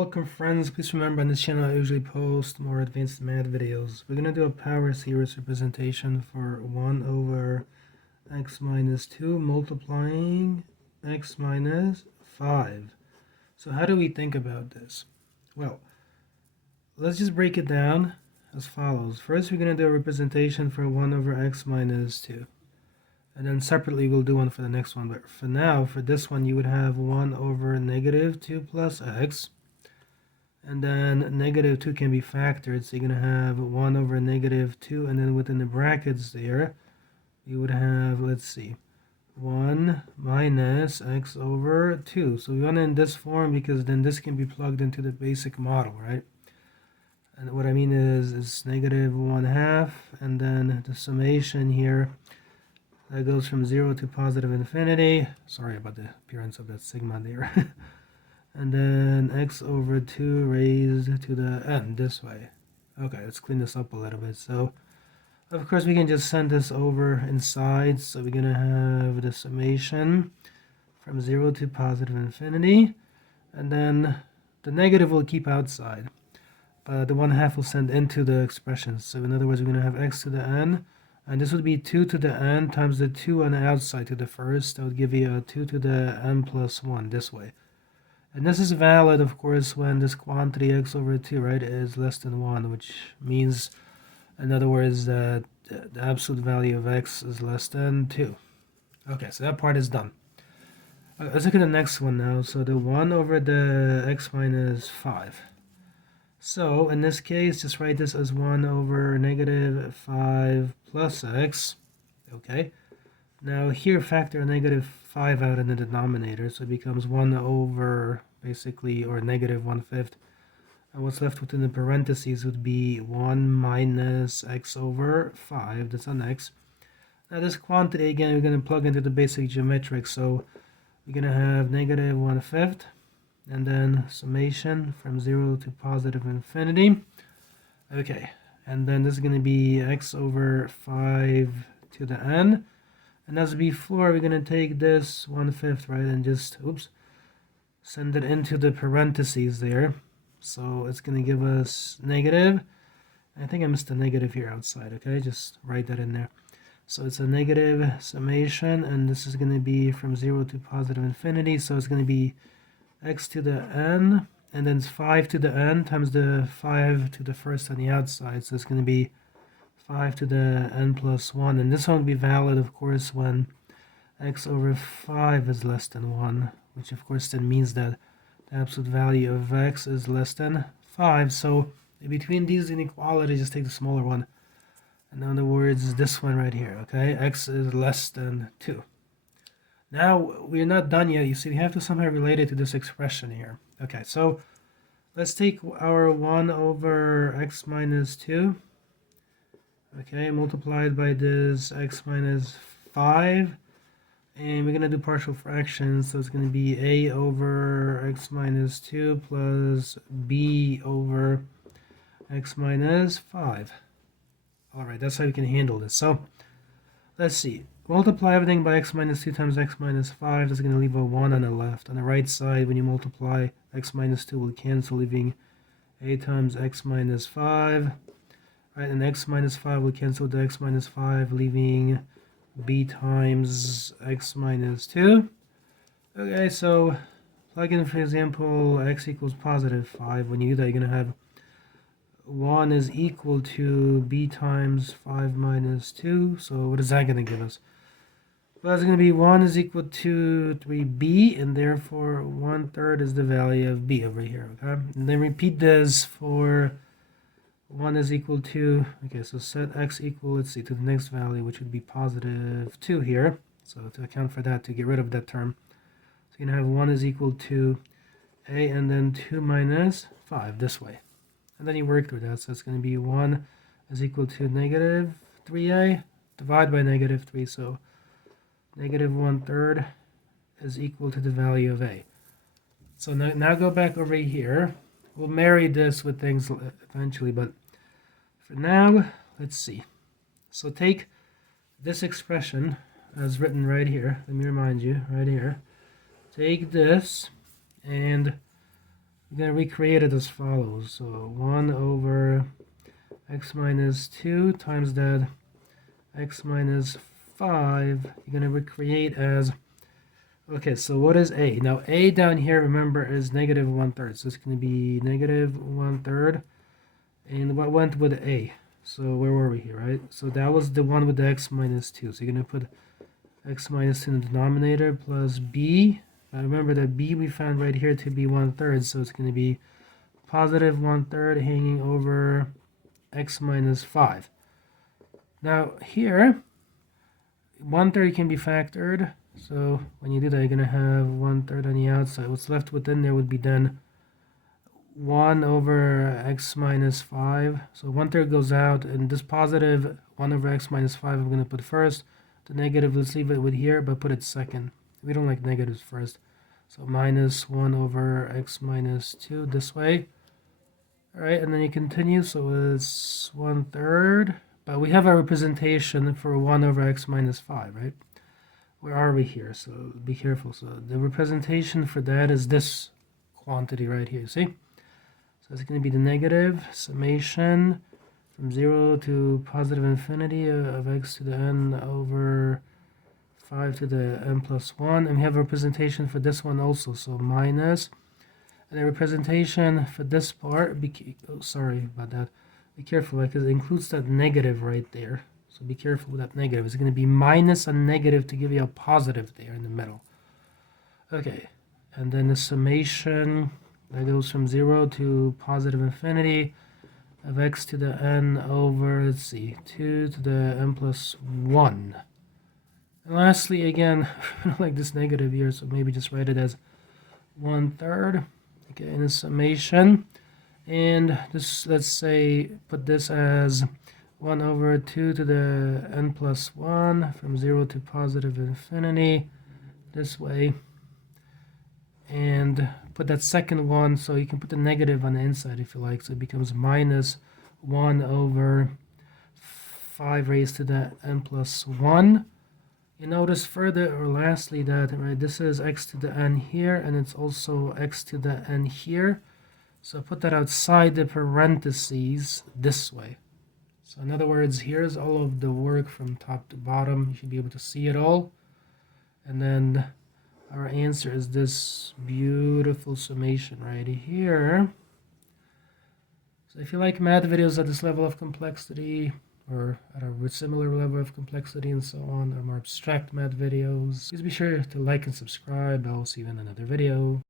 Welcome friends, please remember on this channel I usually post more advanced math videos. We're going to do a power series representation for 1 over x minus 2 multiplying x minus 5. So how do we think about this? Well, let's just break it down as follows. First we're going to do a representation for 1 over x minus 2. And then separately we'll do one for the next one. But for now, for this one, you would have 1 over negative 2 plus x. And then negative 2 can be factored, so you're going to have 1 over negative 2, and then within the brackets there, you would have, let's see, 1 minus x over 2. So we want it in this form because then this can be plugged into the basic model, right? And what I mean is it's negative 1/2, and then the summation here, that goes from 0 to positive infinity. Sorry about the appearance of that sigma there. And then x over 2 raised to the n this way. Okay, let's clean this up a little bit. So, of course, we can just send this over inside. So we're going to have the summation from 0 to positive infinity. And then the negative will keep outside. But the 1/2 will send into the expression. So in other words, we're going to have x to the n. And this would be 2 to the n times the 2 on the outside to the first. That would give you a 2 to the n plus 1 this way. And this is valid, of course, when this quantity x over 2, right, is less than 1, which means, in other words, that the absolute value of x is less than 2. Okay, so that part is done. Let's look at the next one now. So the 1 over the x minus 5. So in this case, just write this as 1 over negative 5 plus x. Okay. Now here factor a negative 5 out in the denominator, so it becomes 1 over, basically, or negative 1/5. And what's left within the parentheses would be 1 minus x over 5, that's on x. Now this quantity, again, we're going to plug into the basic geometric, so we're going to have negative 1/5, and then summation from 0 to positive infinity. Okay, and then this is going to be x over 5 to the n. And as before, we're going to take this 1/5, right, and just, send it into the parentheses there. So it's going to give us negative. I think I missed a negative here outside, okay? Just write that in there. So it's a negative summation, and this is going to be from 0 to positive infinity. So it's going to be x to the n, and then it's 5 to the n times the 5 to the first on the outside. So it's going to be 5 to the n plus 1, and this one will be valid, of course, when x over 5 is less than 1, which of course then means that the absolute value of x is less than 5. So between these inequalities, just take the smaller one. In other words, this one right here, okay? X is less than 2. Now, we're not done yet. You see, we have to somehow relate it to this expression here. Okay, so let's take our 1 over x minus 2. Okay, multiplied by this x minus 5, and we're going to do partial fractions, so it's going to be a over x minus 2 plus b over x minus 5. Alright, that's how we can handle this. So, let's see. Multiply everything by x minus 2 times x minus 5. That's going to leave a 1 on the left. On the right side, when you multiply, x minus 2 will cancel, leaving a times x minus 5. Right, and x minus 5 will cancel the x minus 5, leaving b times x minus 2. Okay, so plug in, for example, x equals positive 5. When you do that, you're going to have 1 is equal to b times 5 minus 2. So what is that going to give us? Well, it's going to be 1 is equal to 3b, and therefore 1/3 is the value of b over here. Okay, and then repeat this for 1 is equal to, okay, so set x equal, let's see, to the next value, which would be positive 2 here. So to account for that, to get rid of that term. So you're going to have 1 is equal to a, and then 2 minus 5 this way. And then you work through that. So it's going to be 1 is equal to negative 3a, divide by negative 3. So negative 1/3 is equal to the value of a. So now go back over here. We'll marry this with things eventually, but for now, let's see. So take this expression as written right here. Let me remind you, right here. Take this and we're going to recreate it as follows. So 1 over x minus 2 times that x minus 5, you're going to recreate as, okay, so what is a? Now a down here, remember, is negative 1/3. So it's going to be negative 1/3. And what went with a? So where were we here, right? So that was the one with the x minus 2. So you're going to put x minus 2 in the denominator plus b. Remember that b we found right here to be 1/3. So it's going to be positive 1/3 hanging over x minus 5. Now here, 1/3 can be factored. So when you do that, you're going to have 1/3 on the outside. What's left within there would be then 1 over x minus 5. So 1/3 goes out, and this positive 1 over x minus 5 I'm going to put first. The negative, let's leave it with here, but put it second. We don't like negatives first. So minus 1 over x minus 2 this way. All right, and then you continue, so it's 1/3. But we have a representation for 1 over x minus 5, right? Where are we here? So be careful. So the representation for that is this quantity right here, see? So it's going to be the negative summation from 0 to positive infinity of x to the n over 5 to the n plus 1. And we have a representation for this one also, so minus. And the representation for this part, sorry about that. Be careful, because it includes that negative right there. So be careful with that negative. It's going to be minus a negative to give you a positive there in the middle. Okay, and then the summation that goes from 0 to positive infinity of x to the n over, let's see, 2 to the n plus 1. And lastly, again, I don't like this negative here, so maybe just write it as 1/3. Okay, in the summation. And this, let's say, put this as 1 over 2 to the n plus 1 from 0 to positive infinity this way. And put that second one, so you can put the negative on the inside if you like, so it becomes minus 1 over 5 raised to the n plus 1. You notice further, or lastly, that right, this is x to the n here, and it's also x to the n here. So put that outside the parentheses this way. So in other words, here's all of the work from top to bottom. You should be able to see it all. And then our answer is this beautiful summation right here. So if you like math videos at this level of complexity, or at a similar level of complexity and so on, or more abstract math videos, please be sure to like and subscribe. I'll see you in another video.